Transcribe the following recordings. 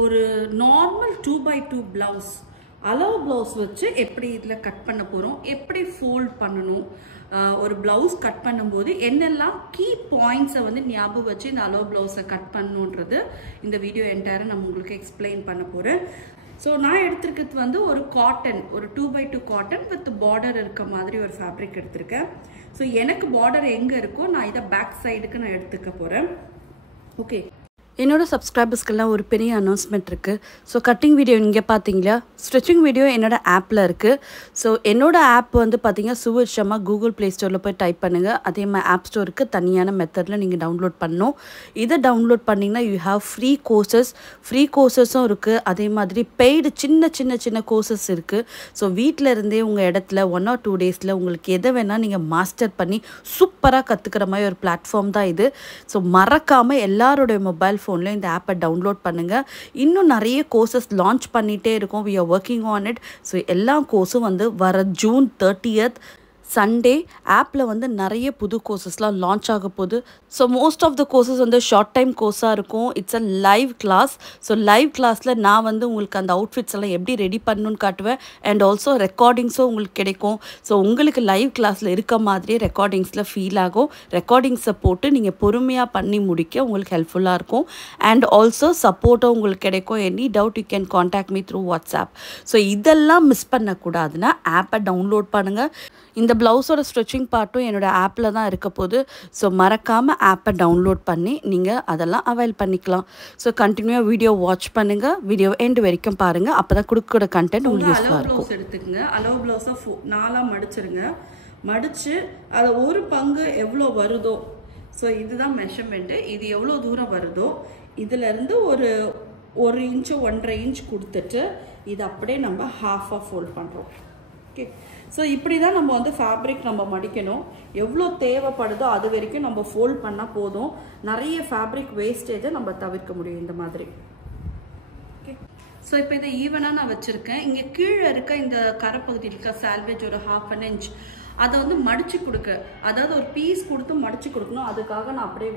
ஒரு normal 2x2 blouse அளவு blouse வச்சு எப்படி இதில் கட் பண்ண போகிறோம், எப்படி ஃபோல்ட் பண்ணணும், ஒரு பிளவுஸ் கட் பண்ணும்போது என்னெல்லாம் கீ பாயிண்ட்ஸை வந்து ஞாபகம் வச்சு இந்த அளவு பிளவுஸை கட் பண்ணணுன்றது இந்த வீடியோ என்டையராக நான் உங்களுக்கு எக்ஸ்பிளைன் பண்ண போகிறேன். ஸோ நான் எடுத்துருக்கிறது வந்து ஒரு காட்டன், ஒரு 2x2 காட்டன் வித் பார்டர் இருக்க மாதிரி ஒரு ஃபேப்ரிக் எடுத்திருக்கேன். ஸோ எனக்கு பார்டர் எங்கே இருக்கோ நான் இதை பேக் சைடுக்கு நான் எடுத்துக்க போகிறேன். ஓகே, என்னோட சப்ஸ்கிரைபர்ஸ்க்கெல்லாம் ஒரு பெரிய அனௌன்ஸ்மெண்ட் இருக்குது. ஸோ கட்டிங் வீடியோ இங்கே பார்த்தீங்களா, ஸ்ட்ரெச்சிங் வீடியோ என்னோட ஆப்பில் இருக்குது. ஸோ என்னோட ஆப் வந்து பார்த்தீங்கன்னா சுவர்ஷமா கூகுள் ப்ளே ஸ்டோரில் போய் டைப் பண்ணுங்கள். அதே மாதிரி ஆப் ஸ்டோருக்கு தனியான மெத்தடில் நீங்கள் டவுன்லோட் பண்ணணும். இதை டவுன்லோட் பண்ணிங்கன்னா யூ ஹாவ் ஃப்ரீ கோர்சஸும் இருக்குது. அதே மாதிரி பெய்டு சின்ன கோர்சஸ் இருக்குது. ஸோ வீட்டில் இருந்தே உங்கள் இடத்துல 1 or 2 டேஸில் உங்களுக்கு எதை வேணால் நீங்கள் மாஸ்டர் பண்ணி சூப்பராக கற்றுக்கிற மாதிரி ஒரு பிளாட்ஃபார்ம் தான் இது. ஸோ மறக்காமல் எல்லாரோடைய மொபைல் ஃபோனில் இந்த ஆப்பை டவுன்லோட் பண்ணுங்கள். இன்னும் நிறைய கோர்சஸ் லான்ச் பண்ணிகிட்டே இருக்கோம். we are working on it. So எல்லா கோர்ஸும் வந்து வர June 30th சண்டே ஆப்பில் வந்து நிறைய புது கோர்சஸ்லாம் லான்ச் ஆக போகுது. So most of the courses வந்து ஷார்ட் டைம் கோர்ஸாக இருக்கும். It's a live class. So live கிளாஸில் நான் வந்து உங்களுக்கு அந்த அவுட்ஃபிட்ஸ் எல்லாம் எப்படி ரெடி பண்ணணும்னு காட்டுவேன். அண்ட் ஆல்சோ ரெக்கார்டிங்ஸும் உங்களுக்கு கிடைக்கும். ஸோ உங்களுக்கு லைவ் கிளாஸில் இருக்க மாதிரியே ரெக்கார்டிங்ஸில் ஃபீல் ஆகும். ரெக்கார்டிங்ஸை போட்டு நீங்கள் பொறுமையாக பண்ணி முடிக்க உங்களுக்கு ஹெல்ப்ஃபுல்லாக இருக்கும். அண்ட் ஆல்சோ சப்போர்ட்டும் உங்களுக்கு கிடைக்கும். Any doubt you can contact me through WhatsApp. So இதெல்லாம் மிஸ் பண்ணக்கூடாதுன்னா ஆப்பை டவுன்லோட் பண்ணுங்கள். இந்த ப்ளவுஸோட ஸ்ட்ரெச்சிங் பார்ட்டும் என்னோடய ஆப்பில் தான் இருக்க போகுது. ஸோ மறக்காமல் ஆப்பை டவுன்லோட் பண்ணி நீங்கள் அதெல்லாம் அவைல் பண்ணிக்கலாம். ஸோ கண்டினியூவாக வீடியோ வாட்ச் பண்ணுங்கள். வீடியோ எண்டு வரைக்கும் பாருங்கள். அப்போ தான் கொடுக்குற கண்டென்ட் உங்களுக்கு யூஸ்ஃபுல்லாக இருக்கும். ப்ளவுஸ் எடுத்துக்கங்க. அளவு ப்ளவுஸை 4ஆக மடிச்சிருங்க. மடித்து அதை ஒரு பங்கு எவ்வளோ வருதோ, ஸோ இதுதான் மெஷர்மெண்ட்டு. இது எவ்வளோ தூரம் வருதோ இதிலேருந்து ஒரு இன்ச்சு 1.5 இன்ச் கொடுத்துட்டு இது அப்படியே நம்ம ஹாஃபாக ஃபோல்ட் பண்ணுறோம். ஓகே, ஸோ இப்படி தான் நம்ம வந்து ஃபேப்ரிக் நம்ம மடிக்கணும். எவ்வளோ தேவைப்படுதோ அது வரைக்கும் நம்ம ஃபோல்ட் பண்ணால் போதும். நிறைய ஃபேப்ரிக் வேஸ்டேஜை நம்ம தவிர்க்க முடியும் இந்த மாதிரி. ஓகே, ஸோ இப்போ இதை ஈவனாக நான் வச்சுருக்கேன். இங்கே கீழே இருக்க இந்த கரைப்பகுதி இருக்க சால்வேஜ் ஒரு 1/2 இன்ச் அதை வந்து மடித்து கொடுக்க, அதாவது ஒரு பீஸ் கொடுத்து மடித்து கொடுக்கணும். அதுக்காக நான் அப்படியே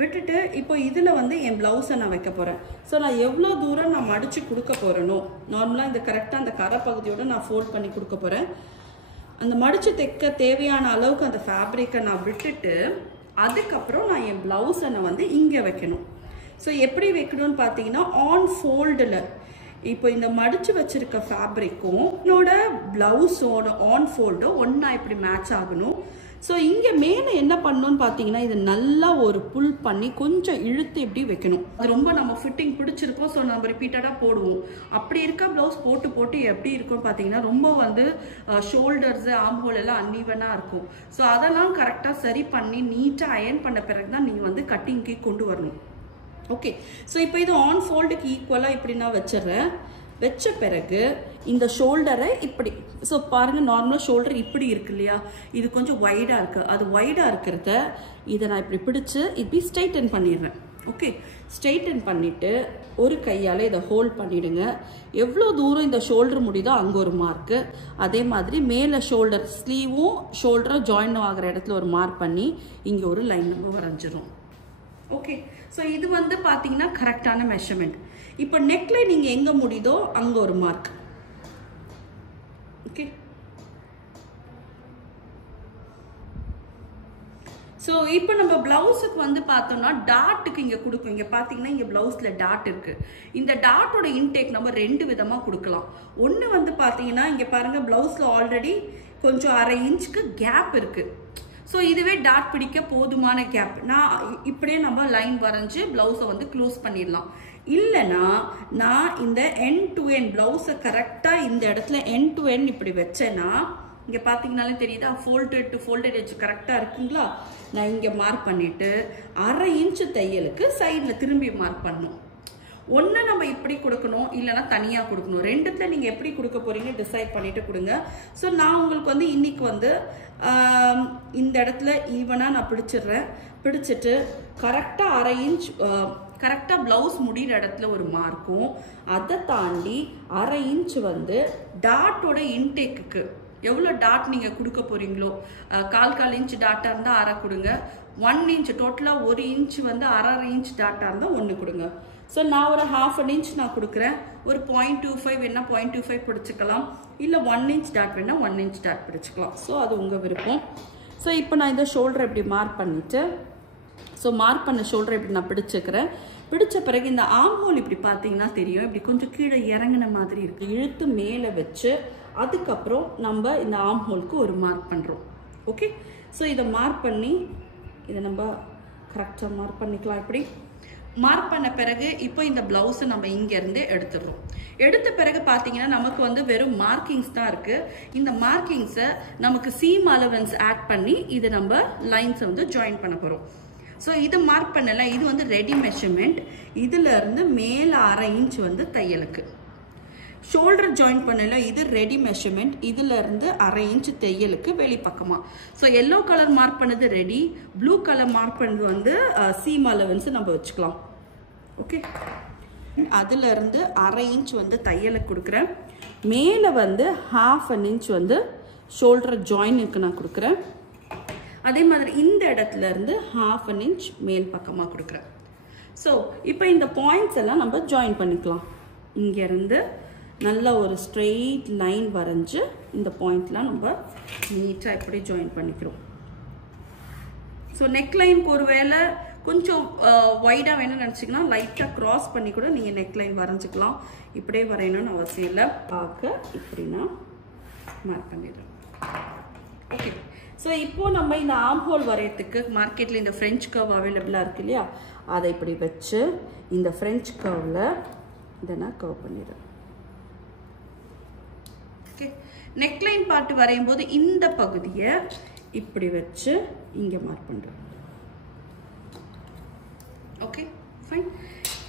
விட்டுட்டு இப்போ இதில் வந்து என் ப்ளவுஸை நான் வைக்க போகிறேன். ஸோ நான் எவ்வளோ தூரம் நான் மடித்து கொடுக்க போகிறேனோ, நார்மலாக இந்த கரெக்டாக அந்த கரை பகுதியோடு நான் ஃபோல்ட் பண்ணி கொடுக்க போகிறேன். அந்த மடித்து தைக்க தேவையான அளவுக்கு அந்த ஃபேப்ரிக்கை நான் விட்டுட்டு அதுக்கப்புறம் நான் என் ப்ளவுஸை நான் வந்து இங்கே வைக்கணும். ஸோ எப்படி வைக்கணும்னு பார்த்தீங்கன்னா ஆன் ஃபோல்டில் இப்போ இந்த மடித்து வச்சுருக்க ஃபேப்ரிக்கும் என்னோட ப்ளவுஸோட ஆன் ஃபோல்டும் ஒன்றா இப்படி மேட்ச் ஆகணும். ஸோ இங்கே மேலே என்ன பண்ணணும்னு பார்த்தீங்கன்னா இது நல்லா ஒரு புல் பண்ணி கொஞ்சம் இழுத்து இப்படி வைக்கணும். அது ரொம்ப நம்ம ஃபிட்டிங் பிடிச்சிருக்கோம். ஸோ நம்ம ரிப்பீட்டடாக போடுவோம். அப்படி இருக்க ப்ளவுஸ் போட்டு எப்படி இருக்கும்னு பார்த்தீங்கன்னா ரொம்ப வந்து ஷோல்டர்ஸு ஆம்ஹோல் எல்லாம் அன்ஈவனாக இருக்கும். ஸோ அதெல்லாம் கரெக்டாக சரி பண்ணி நீட்டாக அயர்ன் பண்ண பிறகு தான் நீங்கள் வந்து கட்டிங்க்கு கொண்டு வரணும். ஓகே, ஸோ இப்போ இது ஆன் ஃபோல்டுக்கு ஈக்குவலாக இப்படி நான் வச்ச பிறகு இந்த ஷோல்டரை இப்படி, ஸோ பாருங்கள் நார்மலாக ஷோல்டர் இப்படி இருக்கு இல்லையா, இது கொஞ்சம் வைடாக இருக்குது. அது வைடாக இருக்கிறத இதை நான் இப்படி பிடிச்சி இப்படி ஸ்ட்ரைட்டன் பண்ணிடுறேன். ஓகே, ஸ்ட்ரைட்டன் பண்ணிவிட்டு ஒரு கையால் இதை ஹோல்ட் பண்ணிவிடுங்க. எவ்வளோ தூரம் இந்த ஷோல்டர் முடியுதோ அங்கே ஒரு மார்க்கு, அதே மாதிரி மேலே ஷோல்டர் ஸ்லீவும் ஷோல்டரும் ஜாயின் ஆகிற இடத்துல ஒரு மார்க் பண்ணி இங்கே ஒரு லைன் நம்ம வரைஞ்சிரும். ஓகே, ஸோ இது வந்து பார்த்தீங்கன்னா கரெக்டான மெஷர்மெண்ட். இப்போ நெக்கில் நீங்கள் எங்கே முடியுதோ அங்கே ஒரு மார்க். ஓகே, ஸோ இப்போ நம்ம ப்ளவுஸுக்கு வந்து பார்த்தோம்னா டாட்டுக்கு இங்கே கொடுக்கும். இங்கே பார்த்தீங்கன்னா இங்கே ப்ளவுஸில் டாட் இருக்குது. இந்த டாட்டோட இன்டேக் நம்ம 2 விதமாக கொடுக்கலாம். ஒன்று வந்து பார்த்தீங்கன்னா இங்கே பாருங்கள் ப்ளவுஸில் ஆல்ரெடி கொஞ்சம் 1/2 இன்ச்சுக்கு கேப் இருக்குது. ஸோ இதுவே டாட் பிடிக்க போதுமான கேப். நான் இப்படியே நம்ம லைன் வரைஞ்சி ப்ளவுஸை வந்து க்ளோஸ் பண்ணிடலாம். இல்லைனா நான் இந்த எண்ட் டு எண்ட் ப்ளவுஸை கரெக்டாக இந்த இடத்துல எண்ட் டு எண்ட் இப்படி வச்சேன்னா இங்கே பார்த்தீங்கனாலே தெரியுதா, ஃபோல்டட் டு ஃபோல்டட் எட்ஜ் கரெக்டாக இருக்குங்களா. நான் இங்கே மார்க் பண்ணிவிட்டு 1/2 இன்ச்சு தையலுக்கு சைடில் திரும்பி மார்க் பண்ணணும். ஒன்று நம்ம இப்படி கொடுக்கணும், இல்லைனா தனியாக கொடுக்கணும். ரெண்டுத்தில் நீங்கள் எப்படி கொடுக்க போகிறீங்க டிசைட் பண்ணிவிட்டு கொடுங்க. ஸோ நான் உங்களுக்கு வந்து இன்றைக்கி வந்து இந்த இடத்துல ஈவனாக நான் பிடிச்சிட்டு கரெக்டாக 1/2 இன்ச் கரெக்டாக ப்ளவுஸ் முடிகிற இடத்துல ஒரு மார்க்கும், அதை தாண்டி 1/2 இன்ச் வந்து டாட்டோட இன்டேக்குக்கு எவ்வளோ டாட் நீங்கள் கொடுக்க போகிறீங்களோ, 1/4 இன்ச் டாட்டாக இருந்தால் 1/2 கொடுங்க. 1 இன்ச் டோட்டலாக 1 இன்ச் வந்து 1/2 இன்ச் டாட்டாக இருந்தால் 1 கொடுங்க. ஸோ நான் ஒரு 1/2 inch நான் கொடுக்குறேன். ஒரு 0.25 வேணா 0.25 பிடிச்சிக்கலாம், இல்லை 1 inch டாட் வேணா 1 inch டாட் பிடிச்சிக்கலாம். ஸோ அது உங்கள் விருப்பம். ஸோ இப்போ நான் இந்த ஷோல்டரை இப்படி மார்க் பண்ணிவிட்டு, ஸோ மார்க் பண்ண ஷோல்டரை இப்படி நான் பிடிச்சிக்கிறேன். பிடிச்ச பிறகு இந்த ஆர்ம் ஹோல் இப்படி பார்த்தீங்கன்னா தெரியும், இப்படி கொஞ்சம் கீழே இறங்கின மாதிரி இருக்குது. இழுத்து மேலே வச்சு அதுக்கப்புறம் நம்ம இந்த ஆர்ம் ஹோலுக்கு ஒரு மார்க் பண்ணுறோம். ஓகே, ஸோ இதை மார்க் பண்ணி இதை நம்ம கரெக்டாக மார்க் பண்ணிக்கலாம். இப்படி மார்க் பண்ண பிறகு இப்போ இந்த ப்ளவுஸை நம்ம இங்கேருந்து எடுத்துடுறோம். எடுத்த பிறகு பார்த்தீங்கன்னா நமக்கு வந்து வெறும் மார்க்கிங்ஸ் தான் இருக்குது. இந்த மார்க்கிங்ஸை நமக்கு சீம் அலவன்ஸ் ஆட் பண்ணி இதை நம்ம லைன்ஸை வந்து ஜாயின் பண்ண போகிறோம். ஸோ இது மார்க் பண்ணல, இது வந்து ரெடி மெஷர்மெண்ட். இதிலேருந்து மேலே 1/2 inch வந்து தையலுக்கு. ஷோல்டர் ஜாயின் பண்ணல, இது ரெடி மெஷர்மெண்ட். இதிலேருந்து 1/2 inch தையலுக்கு வெளிப்பக்கமாக. ஸோ எல்லோ கலர் மார்க் பண்ணது ரெடி, ப்ளூ கலர் மார்க் பண்ணது வந்து சீம் அலவன்ஸ் நம்ம வச்சுக்கலாம். ஓகே, அதிலிருந்து 1/2 inch வந்து தையலுக்கு கொடுக்குறேன். மேலே வந்து 1/2 inch வந்து ஷோல்டர் ஜாயினுக்கு நான் கொடுக்குறேன். அதே மாதிரி இந்த இடத்துல இருந்து 1/2 inch மேல் பக்கமாக கொடுக்குறேன். ஸோ இப்போ இந்த பாயிண்ட்ஸ் எல்லாம் நம்ம ஜாயின் பண்ணிக்கலாம். இங்கேருந்து நல்ல ஒரு ஸ்ட்ரெயிட் லைன் வரைஞ்சு இந்த பாயிண்ட்லாம் நம்ம நீட்டாக இப்படி ஜாயின் பண்ணிக்கிறோம். ஸோ நெக் லைனுக்கு ஒரு வேளை கொஞ்சம் வைடாக வேணும்னு நினச்சிங்கன்னா லைட்டாக க்ராஸ் பண்ணி கூட நீங்கள் நெக் லைன் வரைஞ்சிக்கலாம். இப்படியே வரையணும்னு அவசியம் இல்லை. பார்க்க இப்படின்னா மார்க் பண்ணிடுறோம். ஓகே, ஸோ இப்போது நம்ம இந்த ஆர்ம் ஹோல் வரையறதுக்கு மார்க்கெட்டில் இந்த ஃப்ரெஞ்ச் கர்வ் அவைலபிளாக இருக்கு இல்லையா, அதை இப்படி வச்சு இந்த ஃப்ரெஞ்ச் கர்வில் இதை நான் கர்வ் பண்ணிடுறேன். ஓகே, நெக்லைன் பார்ட் வரையும் போது இந்த பகுதியை இப்படி வச்சு இங்கே மார்க் பண்ணுறேன். Okay fine.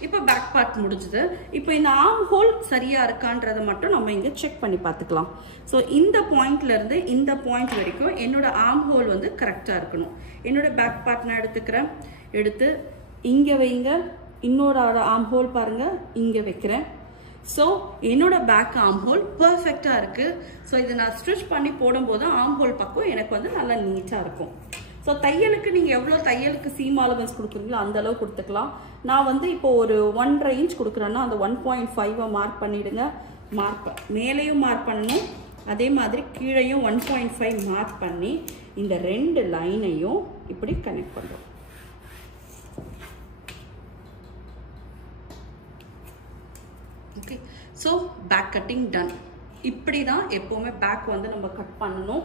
இப்போ பேக் பார்ட் முடிஞ்சுது. இப்போ இந்த ஆர்ம் ஹோல் சரியாக இருக்கான்றதை மட்டும் நம்ம இங்கே செக் பண்ணி பார்த்துக்கலாம். ஸோ இந்த பாயிண்ட்லேருந்து இந்த பாயிண்ட் வரைக்கும் என்னோட ஆர்ம் ஹோல் வந்து கரெக்டாக இருக்கணும். என்னோட பேக் பார்ட் நான் எடுத்துக்கிறேன். எடுத்து இங்கே வைங்க. இன்னொரு ஆர்ம் ஹோல் பாருங்கள், இங்கே வைக்கிறேன். ஸோ என்னோட பேக் ஆர்ம் ஹோல் பர்ஃபெக்டாக இருக்குது. ஸோ இதை நான் ஸ்டிச் பண்ணி போடும்போது ஆர்ம் ஹோல் பக்கம் எனக்கு வந்து நல்லா நீட்டாக இருக்கும். ஸோ தையலுக்கு நீங்கள் எவ்வளோ தையலுக்கு சீம் அலவன்ஸ் கொடுக்குறீங்களோ அந்த அளவு கொடுத்துக்கலாம். நான் வந்து இப்போ ஒரு 1/2 inch கொடுக்குறேன்னா அந்த 1.5 மார்க் பண்ணிவிடுங்க. மேலேயும் மார்க் பண்ணணும், அதே மாதிரி கீழேயும் 1.5 மார்க் பண்ணி இந்த 2 லைனையும் இப்படி கனெக்ட் பண்ணுறோம். Okay, so back cutting done. இப்படி தான் எப்போவுமே பேக் வந்து நம்ம கட் பண்ணணும்.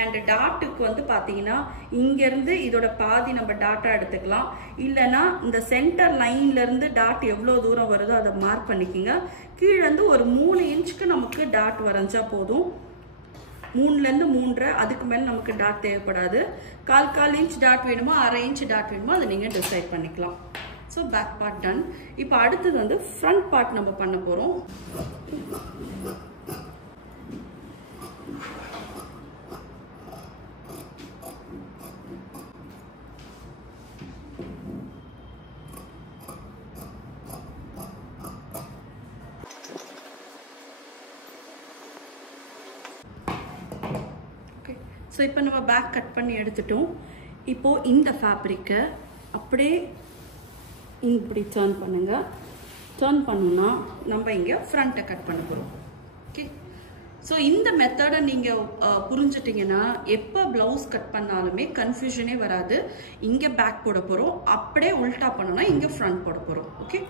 அண்ட் டாட்டுக்கு வந்து பார்த்தீங்கன்னா இங்கேருந்து இதோட பாதி நம்ம டாட்டாக எடுத்துக்கலாம். இல்லைனா இந்த சென்டர் லைன்லேருந்து டாட் எவ்வளோ தூரம் வருதோ அதை மார்க் பண்ணிக்கோங்க. கீழேருந்து ஒரு 3 inchக்கு நமக்கு டாட் வரைஞ்சா போதும். 3லேருந்து 3.5, அதுக்கு மேலே நமக்கு டாட் தேவைப்படாது. 1/4 inch டாட் வேணுமோ 1/2 inch டாட் வேணுமோ அதை நீங்கள் டிசைட் பண்ணிக்கலாம். So back part done. இப்போ அடுத்தது வந்து ஃப்ரண்ட் பார்ட் நம்ம பண்ண போகிறோம். ஓகே, ஸோ இப்போ நம்ம பேக் கட் பண்ணி எடுத்துட்டோம். இப்போது இந்த ஃபேப்ரிக்கை அப்படியே இப்படி டர்ன் பண்ணுங்க. டர்ன் பண்ணோன்னா நம்ம இங்கே ஃப்ரண்ட்டை கட் பண்ண போகிறோம். ஓகே, ஸோ இந்த மெத்தடை நீங்கள் புரிஞ்சிட்டிங்கன்னா எப்போ ப்ளவுஸ் கட் பண்ணாலுமே கன்ஃபியூஷனே வராது. இங்கே பேக் போட போகிறோம், அப்படியே உல்ட்டா பண்ணோன்னா இங்கே ஃப்ரண்ட் போட போகிறோம். ஓகே,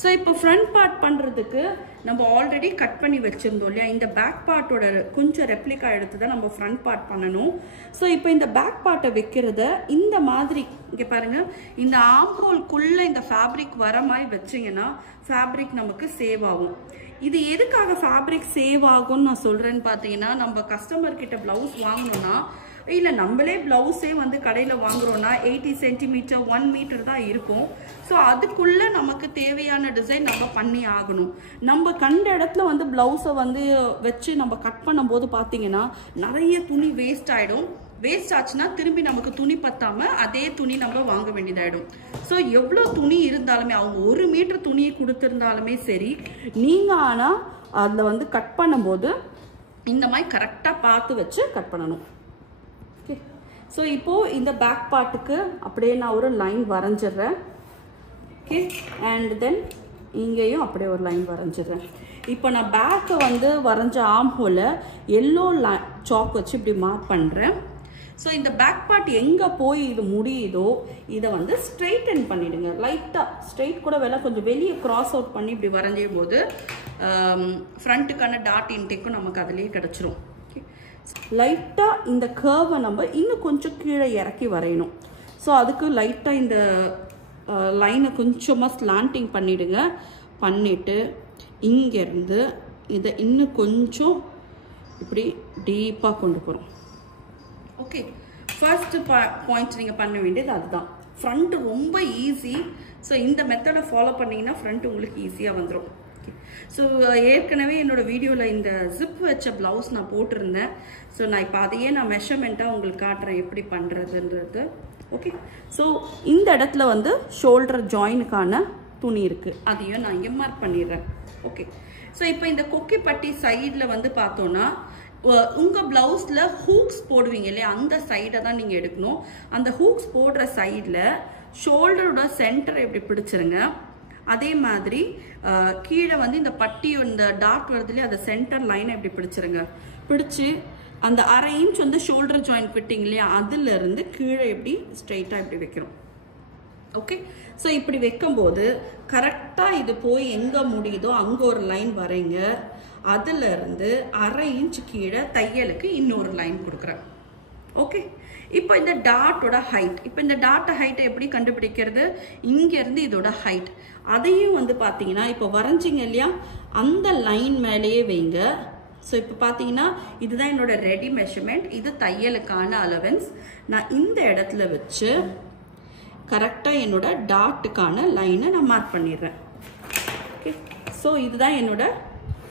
ஸோ இப்போ ஃப்ரண்ட் பார்ட் பண்ணுறதுக்கு நம்ம ஆல்ரெடி கட் பண்ணி வச்சுருந்தோம் இல்லையா, இந்த பேக் பார்ட்டோட கொஞ்சம் ரெப்ளிகா எடுத்து தான் நம்ம ஃப்ரண்ட் பார்ட் பண்ணணும். ஸோ இப்போ இந்த பேக் பார்ட்டை வைக்கிறத இந்த மாதிரி இங்கே பாருங்கள், இந்த ஆர்ம் ஹோல்குள்ளே இந்த ஃபேப்ரிக் வர மாதிரி வச்சிங்கன்னா ஃபேப்ரிக் நமக்கு சேவ் ஆகும். இது எதுக்காக ஃபேப்ரிக் சேவ் ஆகும்னு நான் சொல்கிறேன்னு பார்த்தீங்கன்னா, நம்ம கஸ்டமர்கிட்ட ப்ளவுஸ் வாங்கினோன்னா இல்லை நம்மளே ப்ளவுஸே வந்து கடையில் வாங்குறோன்னா 80 சென்டிமீட்டர் 1 மீட்டர் தான் இருக்கும். ஸோ அதுக்குள்ளே நமக்கு தேவையான டிசைன் நம்ம பண்ணி ஆகணும். நம்ம கண்ட இடத்துல வந்து ப்ளவுஸை வந்து வச்சு நம்ம கட் பண்ணும்போது பார்த்தீங்கன்னா நிறைய துணி வேஸ்ட் ஆகிடும். வேஸ்ட் ஆச்சுன்னா திரும்பி நமக்கு துணி பத்தாமல் அதே துணி நம்ம வாங்க வேண்டியதாகிடும். ஸோ எவ்வளோ துணி இருந்தாலுமே, அவங்க 1 மீட்டர் துணியை கொடுத்துருந்தாலுமே சரி, நீங்கள் ஆனால் அதில் வந்து கட் பண்ணும்போது இந்த மாதிரி கரெக்டாக பார்த்து வச்சு கட் பண்ணணும். ஓகே, ஸோ இப்போது இந்த பேக் பார்ட்டுக்கு அப்படியே நான் ஒரு லைன் வரைஞ்சிடுறேன். ஓகே அண்ட் தென் இங்கேயும் அப்படியே ஒரு லைன் வரைஞ்சிடுறேன். இப்போ நான் பேக்கை வந்து வரைஞ்ச ஆர்ம் ஹோலை எல்லோ சாக் வச்சு இப்படி மார்க் பண்ணுறேன். ஸோ இந்த பேக் பார்ட் எங்கே போய் இது முடியுதோ இதை வந்து ஸ்ட்ரெயிட்டன் பண்ணிவிடுங்க. லைட்டாக ஸ்ட்ரெயிட் கூட வேலை கொஞ்சம் வெளியே க்ராஸ் அவுட் பண்ணி இப்படி வரைஞ்சும் போது ஃப்ரண்ட்டுக்கான டாட் இன்டேக்கும் நமக்கு அதுலேயே கிடச்சிரும். ஓகே லைட்டாக இந்த கர்வை நம்ம இன்னும் கொஞ்சம் கீழே இறக்கி வரையணும். ஸோ அதுக்கு லைட்டாக இந்த லைனை கொஞ்சமாக ஸ்லாண்டிங் பண்ணிவிடுங்க. பண்ணிவிட்டு இங்கேருந்து இதை இன்னும் கொஞ்சம் இப்படி டீப்பாக கொண்டு போகிறோம். ஓகே ஃபர்ஸ்ட் பாயிண்ட் நீங்கள் பண்ண வேண்டியது அதுதான். ஃப்ரண்ட் ரொம்ப ஈஸி. ஸோ இந்த மெத்தடை ஃபாலோ பண்ணிங்கன்னா ஃப்ரண்ட் உங்களுக்கு ஈஸியாக வந்துடும். ஓகே ஸோ ஏற்கனவே என்னோடய வீடியோவில் இந்த ஜிப் வச்ச ப்ளவுஸ் நான் போட்டிருந்தேன். ஸோ நான் இப்போ அதையே நான் மெஷர்மெண்ட்டாக உங்களுக்கு காட்டுறேன் எப்படி பண்ணுறதுன்றது. ஓகே ஸோ இந்த இடத்துல வந்து ஷோல்டர் ஜாயினுக்கான துணி இருக்குது, அதையும் நான் இங்கே மார்க் பண்ணிடுறேன். ஓகே ஸோ இப்போ இந்த கொக்கி பட்டி சைடில் வந்து பார்த்தோன்னா உங்கள் ப்ளவுஸில் ஹூக்ஸ் போடுவீங்க இல்லையா, அந்த சைடை தான் நீங்கள் எடுக்கணும். அந்த ஹூக்ஸ் போடுற சைடில் ஷோல்டரோட சென்டரை எப்படி பிடிச்சிருங்க. அதே மாதிரி கீழே வந்து இந்த பட்டி இந்த டாட் வருதுலேயே அந்த சென்டர் லைனை எப்படி பிடிச்சிருங்க. பிடிச்சி அந்த அரை இன்ச் வந்து ஷோல்டர் ஜாயின் ஃபிட்டிங் இல்லையா, அதுலேருந்து கீழே எப்படி ஸ்ட்ரெயிட்டாக இப்படி வைக்கிறோம். ஓகே ஸோ இப்படி வைக்கும்போது கரெக்டாக இது போய் எங்கே முடியுதோ அங்கே ஒரு லைன் வரைங்க. அதிலிருந்து அரை இன்ச் கீழே தையலுக்கு இன்னொரு லைன் கொடுக்குறேன். ஓகே இப்போ இந்த டாட்டோட ஹைட், இப்போ இந்த டாட் ஹைட்டை எப்படி கண்டுபிடிக்கிறது, இங்கேருந்து இதோட ஹைட் அதையும் வந்து பார்த்தீங்கன்னா இப்போ வரைஞ்சிங்க இல்லையா அந்த லைன் மேலேயே வைங்க. ஸோ இப்போ பார்த்தீங்கன்னா இதுதான் என்னோட ரெடி மெஷர்மெண்ட், இது தையலுக்கான அலவன்ஸ். நான் இந்த இடத்துல வச்சு கரெக்டாக என்னோட டாட்டுக்கான லைனை நான் மார்க் பண்ணிடுறேன். ஓகே ஸோ இதுதான் என்னோட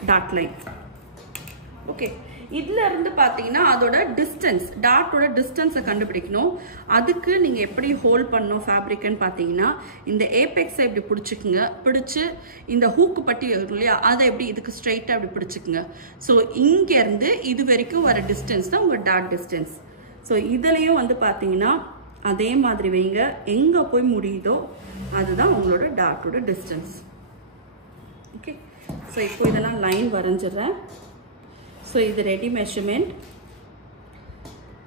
டாட் லைன். ஓகே இதுல இருந்து பார்த்தீங்கன்னா அதோட டிஸ்டன்ஸ், டாட்டோட டிஸ்டன்ஸை கண்டுபிடிக்கணும். அதுக்கு நீங்கள் எப்படி ஹோல்ட் பண்ணணும் ஃபேப்ரிக்னு பார்த்தீங்கன்னா இந்த ஏபெக்ஸை இப்படி பிடிச்சிக்குங்க. பிடிச்சி இந்த ஹூக்கு பட்டி இல்லையா அதை எப்படி இதுக்கு ஸ்ட்ரைட்டாக இப்படி பிடிச்சிக்குங்க. ஸோ இங்கேருந்து இது வரைக்கும் வர டிஸ்டன்ஸ் தான் உங்கள் டாட் டிஸ்டன்ஸ். ஸோ இதுலேயும் வந்து பார்த்தீங்கன்னா அதே மாதிரி வைங்க, எங்கே போய் முடியுதோ அதுதான் உங்களோட டாட்டோட டிஸ்டன்ஸ். ஓகே ஸோ இப்போ இதெல்லாம் லைன் வரைஞ்சிடுறேன். ஸோ இது ரெடி மெஷர்மெண்ட்,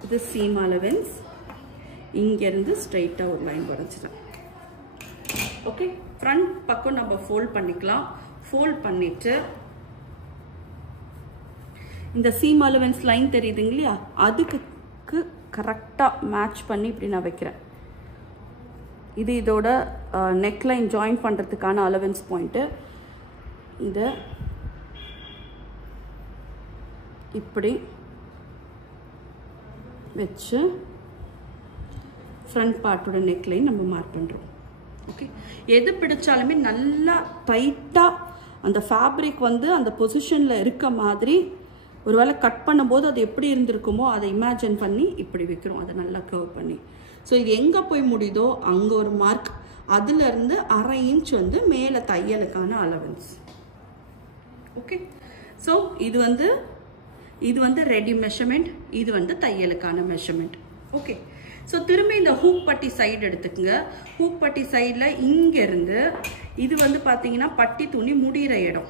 இது சீம் அலவன்ஸ், இங்கேருந்து ஸ்ட்ரைட்டாக ஒரு லைன் வரைஞ்சிடுறேன். ஓகே ஃப்ரண்ட் பக்கம் நம்ம ஃபோல்ட் பண்ணிக்கலாம். ஃபோல்ட் பண்ணிவிட்டு இந்த சீம் அலவன்ஸ் லைன் தெரியுதுங்க இல்லையா, அதுக்கு கரெக்டாக மேட்ச் பண்ணி இப்படி நான் வைக்கிறேன். இது இதோட நெக்லைன் ஜாயின் பண்ணுறதுக்கான அலவன்ஸ் பாயிண்ட்டு. இதை இப்படி வச்சு ஃப்ரண்ட் பார்ட்டோட நெக்லைன் நம்ம மார்க் பண்ணுறோம். ஓகே எது பிடிச்சாலுமே நல்லா டைட்டாக அந்த ஃபேப்ரிக் வந்து அந்த பொசிஷனில் இருக்க மாதிரி, ஒருவேளை கட் பண்ணும்போது அது எப்படி இருந்திருக்குமோ அதை இமேஜின் பண்ணி இப்படி வைக்கிறோம், அதை நல்லா கர்வ் பண்ணி. ஸோ இது எங்கே போய் முடியுதோ அங்கே ஒரு மார்க், அதுலேருந்து அரை இன்ச் வந்து மேலே தையலுக்கான அலவன்ஸ். ஓகே ஸோ இது வந்து ரெடி மெஷர்மெண்ட், இது வந்து தையலுக்கான மெஷர்மெண்ட். ஓகே ஸோ திரும்ப இந்த ஹூக் பட்டி சைடு எடுத்துக்கோங்க. ஹூக் பட்டி சைடில் இங்கேருந்து இது வந்து பார்த்தீங்கன்னா பட்டி துணி முடிகிற இடம்,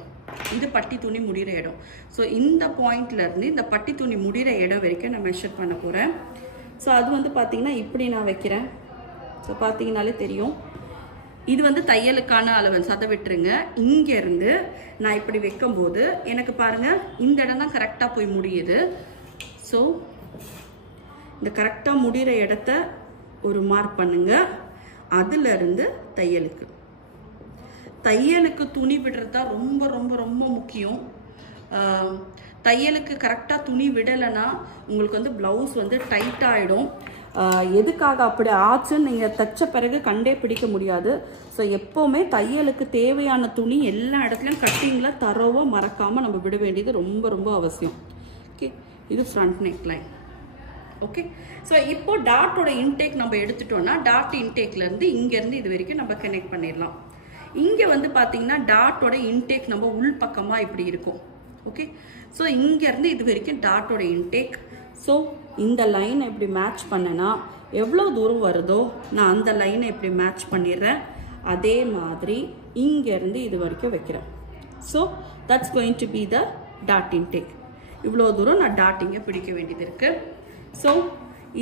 இது பட்டி துணி முடிகிற இடம். ஸோ இந்த பாயிண்ட்லேருந்து இந்த பட்டி துணி முடிகிற இடம் வரைக்கும் நான் மெஷர் பண்ண போகிறேன். ஸோ அது வந்து பார்த்தீங்கன்னா இப்படி நான் வைக்கிறேன். ஸோ பார்த்தீங்கனாலே தெரியும் இது வந்து தையலுக்கான அலவன்ஸ், அதை விட்டுருங்க. இங்கேருந்து நான் இப்படி வைக்கும்போது எனக்கு பாருங்கள் இந்த இடம் தான் கரெக்டாக போய் முடியுது. ஸோ இந்த கரெக்டாக முடிகிற இடத்த ஒரு மார்க் பண்ணுங்க. அதுலேருந்து தையலுக்கு துணி விடுறது தான் ரொம்ப ரொம்ப ரொம்ப முக்கியம். தையலுக்கு கரெக்டாக துணி விடலைன்னா உங்களுக்கு வந்து ப்ளவுஸ் வந்து டைட் ஆகிடும். எதுக்காக அப்படி ஆச்சுன்னு நீங்கள் தைச்ச பிறகு கண்டே பிடிக்க முடியாது. ஸோ எப்போவுமே தையலுக்கு தேவையான துணி எல்லா இடத்துலையும் கட்டிங்கில் தரோவாக மறக்காமல் நம்ம விட வேண்டியது ரொம்ப ரொம்ப அவசியம். ஓகே இது front neck line. Okay so இப்போ டாட்டோட இன்டேக் நம்ம எடுத்துட்டோம்னா டாட் இன்டேக்லேருந்து இங்கேருந்து இது வரைக்கும் நம்ம கனெக்ட் பண்ணிடலாம். இங்கே வந்து பார்த்தீங்கன்னா டாட்டோட இன்டேக் நம்ம உள் பக்கமாக இப்படி இருக்கும். ஓகே ஸோ இங்கேருந்து இது வரைக்கும் டாட்டோட இன்டேக். ஸோ இந்த லைனை இப்படி மேட்ச் பண்ணேன்னா எவ்வளோ தூரம் வருதோ நான் அந்த லைனை இப்படி மேட்ச் பண்ணிடுறேன். அதே மாதிரி இங்கேருந்து இது வரைக்கும் வைக்கிறேன். So that's going to be the டாட் இன்டேக். இவ்வளோ தூரம் நான் டாட் இங்கே பிடிக்க வேண்டியது இருக்குது. ஸோ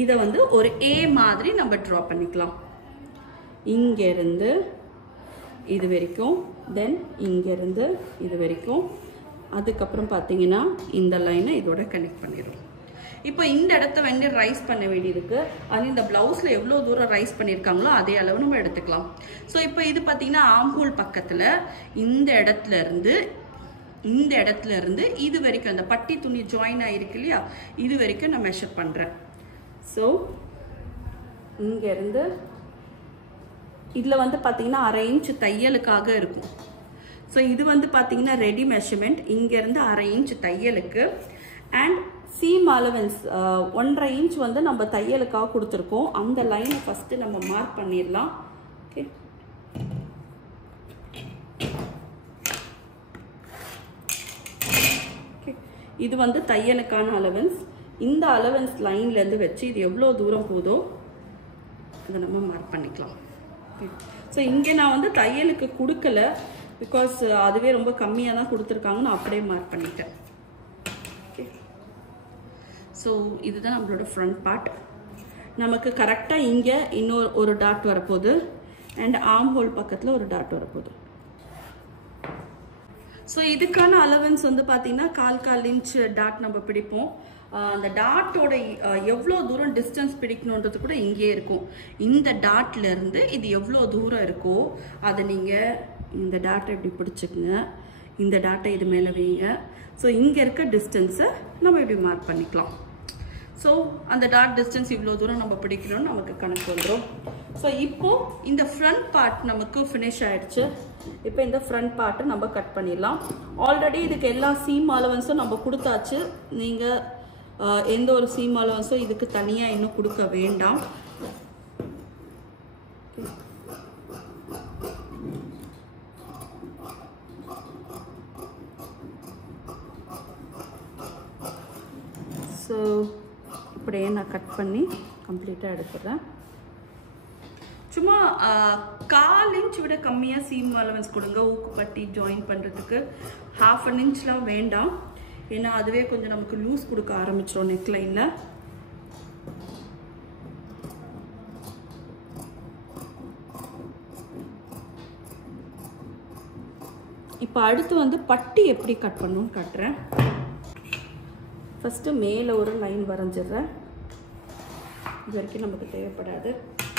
இதை வந்து ஒரு ஏ மாதிரி நம்ம ட்ரா பண்ணிக்கலாம். இங்கேருந்து இது வரைக்கும், தென் இங்கேருந்து இது வரைக்கும், அதுக்கப்புறம் பார்த்தீங்கன்னா இந்த லைனை இதோட கனெக்ட் பண்ணிடும். இப்போ இந்த இடத்த வந்து ரைஸ் பண்ண வேண்டியிருக்கு. அது இந்த ப்ளவுஸில் எவ்வளோ தூரம் ரைஸ் பண்ணியிருக்காங்களோ அதே அளவு நம்ம எடுத்துக்கலாம். ஸோ இப்போ இது பார்த்தீங்கன்னா ஆம்ஹோல் பக்கத்தில் இந்த இடத்துல இருந்து இது வரைக்கும் அந்த பட்டி துணி ஜாயின் ஆகிருக்கு இல்லையா, இது வரைக்கும் நான் மெஷர் பண்ணுறேன். ஸோ இங்கேருந்து இதில் வந்து பார்த்தீங்கன்னா 1/2 இன்ச் தையலுக்காக இருக்கும். ஸோ இது வந்து பார்த்தீங்கன்னா ரெடி மெஷர்மெண்ட். இங்கேருந்து 1/2 இன்ச் தையலுக்கு அண்ட் சீம் அலவன்ஸ் 1/2 இன்ச் வந்து நம்ம தையலுக்காக கொடுத்துருக்கோம். அந்த லைனை ஃபஸ்ட்டு நம்ம மார்க் பண்ணிடலாம். ஓகே, இது வந்து தையலுக்கான அலவன்ஸ். இந்த அலவன்ஸ் லைன்லேருந்து வச்சு இது எவ்வளோ தூரம் போதோ அதை நம்ம மார்க் பண்ணிக்கலாம். ஸோ இங்கே நான் வந்து தையலுக்கு கொடுக்கல, பிகாஸ் அதுவே ரொம்ப கம்மியாக தான் கொடுத்துருக்காங்க. நான் அப்படியே மார்க் பண்ணிட்டேன். ஓகே, ஸோ இதுதான் நம்மளோட ஃப்ரண்ட் பார்ட். நமக்கு கரெக்டாக இங்கே ஒரு டாட் வரப்போகுது அண்ட் ஆர்ம் ஹோல் பக்கத்தில் ஒரு டாட் வரப்போகுது. ஸோ இதுக்கான அலவன்ஸ் வந்து பார்த்தீங்கன்னா 1/4 இன்ச் டாட் நம்ம பிடிப்போம். அந்த டாட்டோட எவ்வளோ தூரம் டிஸ்டன்ஸ் பிடிக்கணுன்றது கூட இங்கே இருக்கும். இந்த டாட்லேருந்து இது எவ்வளோ தூரம் இருக்கோ அதை நீங்கள் இந்த டாட்டை இப்படி பிடிச்சிக்குங்க, இந்த டாட்டை இது மேலே வைங்க. ஸோ இங்கே இருக்க டிஸ்டன்ஸை நம்ம இப்படி மார்க் பண்ணிக்கலாம். ஸோ அந்த டாட் டிஸ்டன்ஸ் இவ்வளோ தூரம் நம்ம பிடிக்கணும்னு நமக்கு கணக்கு வந்துடும். ஸோ இப்போது இந்த ஃப்ரண்ட் பார்ட் நமக்கு ஃபினிஷ் ஆகிடுச்சு. இப்போ இந்த ஃப்ரண்ட் பார்ட்டை நம்ம கட் பண்ணிடலாம். ஆல்ரெடி இதுக்கு எல்லா சீம் அலவன்ஸும் நம்ம கொடுத்தாச்சு. நீங்கள் எந்த ஒரு சீம் அலவன்ஸும் இதுக்கு தனியாக இன்னும் கொடுக்க வேண்டாம். ஸோ இப்படியே நான் கட் பண்ணி கம்ப்ளீட்டாக எடுத்துடுறேன். சும்மா 1/4 இன்ச் விட கம்மியாக சீம் அலவன்ஸ் கொடுங்க. ஊக்கு பட்டி ஜாயின் பண்ணுறதுக்கு 1/2 இன்ச்லாம் வேண்டாம். ஏன்னா அதுவே கொஞ்சம் நமக்கு லூஸ் கொடுக்க ஆரம்பிச்சிடும் நெக்லைனில். இப்போ அடுத்து வந்து பட்டி எப்படி கட் பண்ணணும்னு காட்டுறேன். ஃபஸ்ட்டு மேலே ஒரு லைன் வரைஞ்சிடுறேன். இது வரைக்கும் நமக்கு தேவைப்படாது.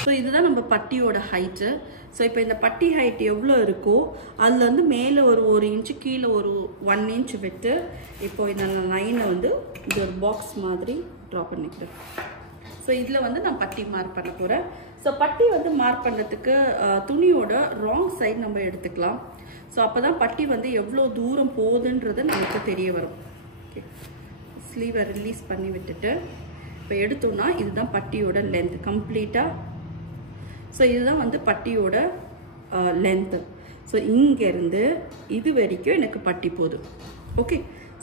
ஸோ இதுதான் நம்ம பட்டியோட ஹைட்டு. ஸோ இப்போ இந்த பட்டி ஹைட் எவ்வளோ இருக்கோ அதில் வந்து மேலே ஒரு 1 இன்ச்சு, கீழே ஒரு 1 இன்ச் விட்டு இப்போது இந்த லைனை வந்து இது ஒரு பாக்ஸ் மாதிரி ட்ரா பண்ணிக்கிறேன். ஸோ இதில் வந்து நான் பட்டி மார்க் பண்ண போகிறேன். ஸோ பட்டி வந்து மார்க் பண்ணுறதுக்கு துணியோட ராங் சைடு நம்ம எடுத்துக்கலாம். ஸோ அப்போ தான் பட்டி வந்து எவ்வளோ தூரம் போகுதுன்றது நமக்கு தெரிய வரும். ஓகே, ஸ்லீவை ரிலீஸ் பண்ணி விட்டுட்டு இப்போ எடுத்தோன்னா இதுதான் பட்டியோட லென்த் கம்ப்ளீட்டாக. ஸோ இதுதான் வந்து பட்டியோட லென்த்து. ஸோ இங்கேருந்து இது வரைக்கும் எனக்கு பட்டி போகுது. ஓகே,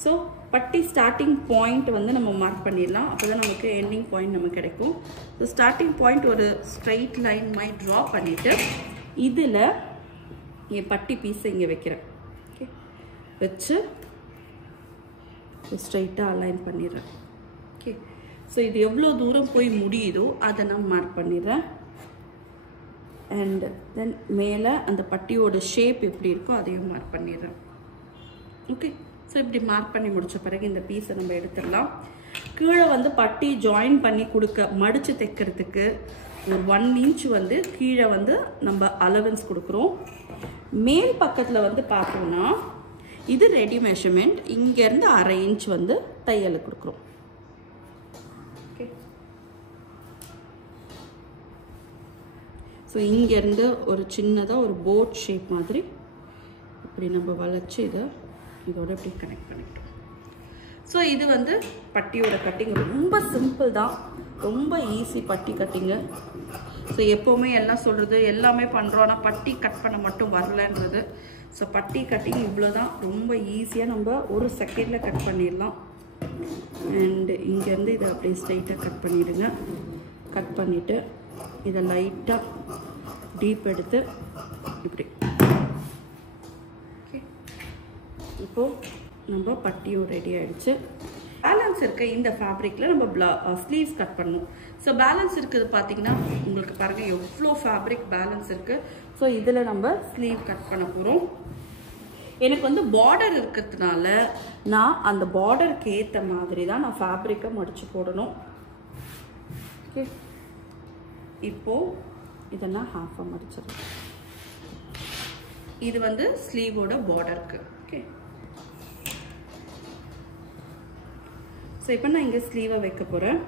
ஸோ பட்டி ஸ்டார்டிங் பாயிண்ட் வந்து நம்ம மார்க் பண்ணிடலாம். அப்போ தான் நமக்கு எண்டிங் பாயிண்ட் நமக்கு கிடைக்கும். ஸோ ஸ்டார்டிங் பாயிண்ட் ஒரு ஸ்ட்ரைட் லைன் மாதிரி ட்ரா பண்ணிவிட்டு இதில் என் பட்டி பீஸை இங்கே வைக்கிறேன். ஓகே, வச்சு ஸ்ட்ரைட்டாக அலைன் பண்ணிடுறேன். ஓகே, ஸோ இது எவ்வளோ தூரம் போய் முடியுதோ அதை நான் மார்க் பண்ணிடுறேன். அண்ட் தென் மேலே அந்த பட்டியோட ஷேப் எப்படி இருக்கோ அதையும் மார்க் பண்ணிடுறேன். ஓகே, ஸோ இப்படி மார்க் பண்ணி முடித்த பிறகு இந்த பீஸை நம்ம எடுத்துடலாம். கீழே வந்து பட்டி ஜாயின் பண்ணி மடித்து தைக்கிறதுக்கு ஒரு 1 இன்ச் வந்து கீழே வந்து நம்ம அலவன்ஸ் கொடுக்குறோம். மேல் பக்கத்தில் வந்து பார்த்தோம்னா இது ரெடி மெஷர்மெண்ட். இங்கேருந்து 1/2 இன்ச் வந்து தையலுக்கு கொடுக்குறோம். ஓகே, ஸோ இங்கேருந்து ஒரு சின்னதாக ஒரு போட் ஷேப் மாதிரி இப்படி நம்ம வளைச்சி இதோட இப்படி கனெக்ட் பண்ணிட்டோம். ஸோ இது வந்து பட்டியோட கட்டிங் ரொம்ப சிம்பிள் தான், ரொம்ப ஈஸி பட்டி கட்டிங்கு. ஸோ எப்போவுமே எல்லாம் சொல்கிறது எல்லாமே பண்ணுறோம், ஆனால் பட்டி கட் பண்ண மட்டும் வரலன்றது. ஸோ பட்டி கட்டிங் இவ்வளோ தான், ரொம்ப ஈஸியாக நம்ம 1 செகண்டில் கட் பண்ணிடலாம். அண்டு இங்கேருந்து இதை அப்படியே ஸ்ட்ரைட்டாக கட் பண்ணிவிடுங்க. கட் பண்ணிவிட்டு இதை லைட்டாக டீப் எடுத்து இப்படி. ஓகே, இப்போ நம்ம பட்டியும் ரெடி ஆயிடுச்சு. பேலன்ஸ் இருக்க இந்த ஃபேப்ரிக்ல நம்ம ஸ்லீவ்ஸ் கட் பண்ணணும். ஸோ பேலன்ஸ் இருக்குது பார்த்தீங்கன்னா உங்களுக்கு பாருங்க எவ்வளோ ஃபேப்ரிக் பேலன்ஸ் இருக்கு. ஸோ இதில் நம்ம ஸ்லீவ் கட் பண்ண போகிறோம். எனக்கு வந்து பார்டர் இருக்கிறதுனால நான் அந்த பார்டருக்கு ஏற்ற மாதிரி தான் நான் ஃபேப்ரிக்கை மடித்து போடணும். ஓகே, இப்போ இதெல்லாம் ஹாஃபாக மடிச்சிடலாம். இது வந்து ஸ்லீவோட பார்டருக்கு. ஓகே, ஸோ இப்போ நான் இங்கே ஸ்லீவை வைக்க போகிறேன்.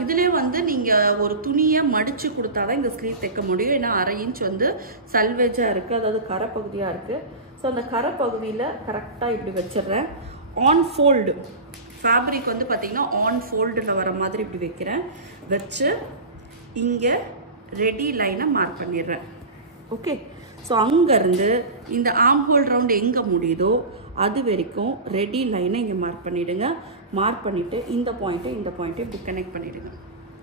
இதிலே வந்து நீங்கள் ஒரு துணியை மடித்து கொடுத்தா தான் இந்த ஸ்லீவ் தைக்க முடியும். ஏன்னா 1/2 இன்ச் வந்து சல்வேஜாக இருக்குது, அதாவது கரை பகுதியாக இருக்குது. ஸோ அந்த கரை பகுதியில் கரெக்டாக இப்படி வச்சிடுறேன். ஆன் ஃபோல்டு ஃபேப்ரிக் வந்து பார்த்தீங்கன்னா ஆன் ஃபோல்டில் வர மாதிரி இப்படி வைக்கிறேன். வச்சு இங்கே ரெடி லைனை மார்க் பண்ணிடுறேன். ஓகே, ஸோ அங்கேருந்து இந்த ஆர்ம் ஹோல் ரவுண்ட் எங்கே முடியுதோ அது வரைக்கும் ரெடி லைனை இங்கே மார்க் பண்ணிவிடுங்க. மார்க் பண்ணிவிட்டு இந்த பாயிண்ட்டை இப்படி கனெக்ட் பண்ணிவிடுங்க.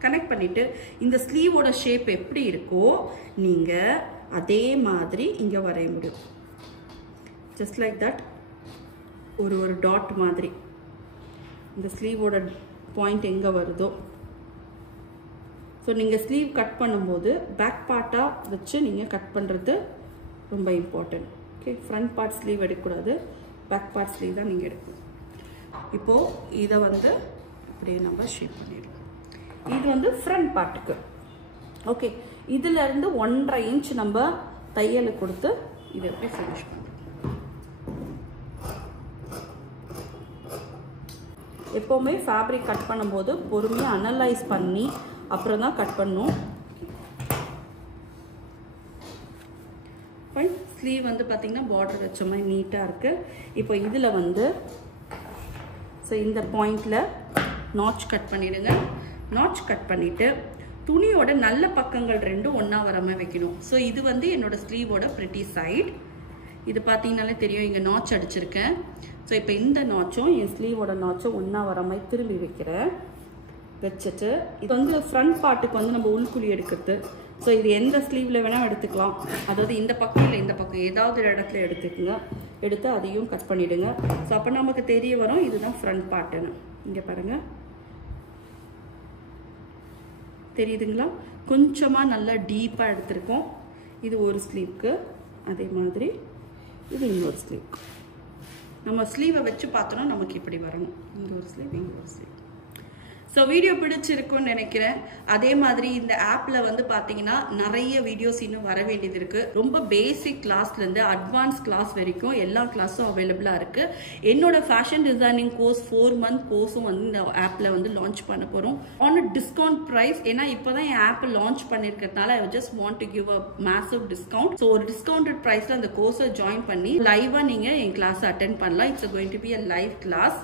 கனெக்ட் பண்ணிவிட்டு இந்த ஸ்லீவோட ஷேப் எப்படி இருக்கோ நீங்கள் அதே மாதிரி இங்கே வரைய முடியும். ஜஸ்ட் லைக் தட், ஒரு டாட் மாதிரி இந்த ஸ்லீவோட பாயிண்ட் எங்கே வருதோ. ஸோ நீங்கள் ஸ்லீவ் கட் பண்ணும்போது பேக் பார்ட்டாக வச்சு நீங்கள் கட் பண்ணுறது ரொம்ப important. Okay, front part sleeve எடுக்கக்கூடாது, பேக் பார்ட் ஸ்லீவ் தான் நீங்கள் எடுக்கணும். இப்போது இதை வந்து இப்படியே நம்ம ஷேப் பண்ணிடலாம். இது வந்து ஃப்ரண்ட் பார்ட்டுக்கு. ஓகே, இதிலேருந்து 1.5 இன்ச் நம்ம தையல் கொடுத்து இதை எப்படி ஃபினிஷ் பண்ணுறோம். எப்போவுமே ஃபேப்ரிக் கட் பண்ணும்போது பொறுமையாக அனலைஸ் பண்ணி அப்புறம் தான் கட் பண்ணணும். ஃபைன், ஸ்லீவ் வந்து பார்த்தீங்கன்னா பார்டர் வச்ச மாதிரி நீட்டாக இருக்குது. இப்போ இதில் வந்து ஸோ இந்த பாயிண்டில் நாட்ச் கட் பண்ணிவிடுங்க. நாட்ச் கட் பண்ணிவிட்டு துணியோட நல்ல பக்கங்கள் ரெண்டும் ஒன்றா வர மாதிரி வைக்கணும். ஸோ இது வந்து என்னோட ஸ்லீவோட ப்ரிட்டி சைட். இது பார்த்தீங்கன்னாலே தெரியும், இங்கே நாட்ச் அடிச்சிருக்கேன். ஸோ இப்போ இந்த நாட்சும் என் ஸ்லீவோட நாட்சும் ஒன்றா வர மாதிரி திரும்பி வைக்கிறேன். வச்சுட்டு இது வந்து ஃப்ரண்ட் பார்ட்டுக்கு வந்து நம்ம உள்குழி எடுக்கிறது. ஸோ இது எந்த ஸ்லீவில் வேணால் எடுத்துக்கலாம், அதாவது இந்த பக்கம் இல்லை இந்த பக்கம் ஏதாவது ஒரு இடத்துல எடுத்துக்கோங்க. எடுத்து அதையும் கட் பண்ணிவிடுங்க. ஸோ அப்போ நமக்கு தெரிய வரும் இதுதான் ஃப்ரண்ட் பார்ட்டுன்னு. இங்கே பாருங்கள், தெரியுதுங்களா? கொஞ்சமாக நல்லா டீப்பாக எடுத்திருக்கோம். இது ஒரு ஸ்லீவ்க்கு, அதே மாதிரி இது இன்னொரு ஸ்லீவ்க்கு. நம்ம ஸ்லீவை வச்சு பார்த்தோன்னா நமக்கு இப்படி வரணும். இங்கே ஒரு ஸ்லீவ், இங்கே ஒரு ஸ்லீவ். ஸோ வீடியோ பிடிச்சிருக்குன்னு நினைக்கிறேன். அதே மாதிரி இந்த ஆப்பில் வந்து பார்த்தீங்கன்னா நிறைய வீடியோஸ் இன்னும் வர வேண்டியது இருக்குது. ரொம்ப பேசிக் கிளாஸ்லேருந்து அட்வான்ஸ் கிளாஸ் வரைக்கும் எல்லா கிளாஸும் அவைலபிளாக இருக்குது. என்னோட ஃபேஷன் டிசைனிங் கோர்ஸ் 4 மந்த் கோர்ஸும் வந்து இந்த ஆப்பில் வந்து லான்ச் பண்ண போகிறோம் ஆன் அ டிஸ்கவுண்ட் ப்ரைஸ். ஏன்னா இப்போ தான் என் ஆப்பை லான்ச் பண்ணியிருக்கிறதுனால I just want to give a massive discount. So ஒரு டிஸ்கவுண்டட் ப்ரைஸில் அந்த கோர்ஸை ஜாயின் பண்ணி லைவாக நீங்கள் என் கிளாஸை அட்டென்ட் பண்ணலாம். It's going to be a live class.